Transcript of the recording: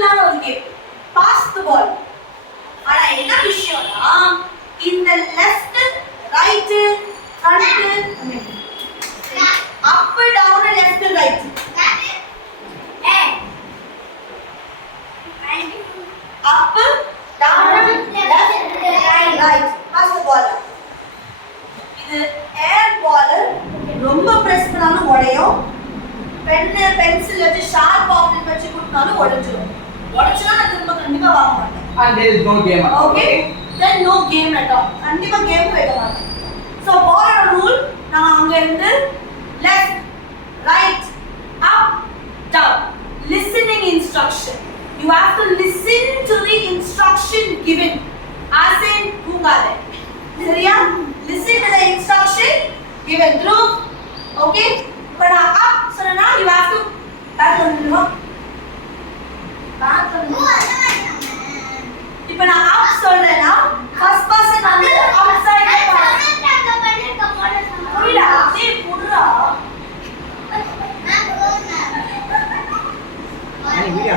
சிம்பிளான ஒரு game. Pass தி பால். ஆனா என்ன விஷயம்னா இந்த left right front up down left right up down left right pass the ball. இது ஏர் பால் ரொம்ப பிரஸ் பண்ணாலும் உடையும். பென்சில் வச்சு ஷார்ப் ஆப்ஜெக்ட் வச்சு குட்டினாலும் உடைஞ்சிரும். உடைச்சா நான் திரும்ப கண்டிப்பா வாங்க மாட்டேன். And there is no game. Okay, then no game at all. கண்டிப்பா கேம் வைக்க மாட்டேன். So ball rule நான் அங்க இருந்து left right up down listening instruction. You have to listen to the instruction given. As in Kungale. சரியா? Listen to the instruction given through. Okay? But up சொன்னா you have to back பண்ணணும். back பண்ணணும். இப்போ நான் up சொல்றேன்னா first person வந்து outside புரியல? அப்படியே புடுறா. Any video?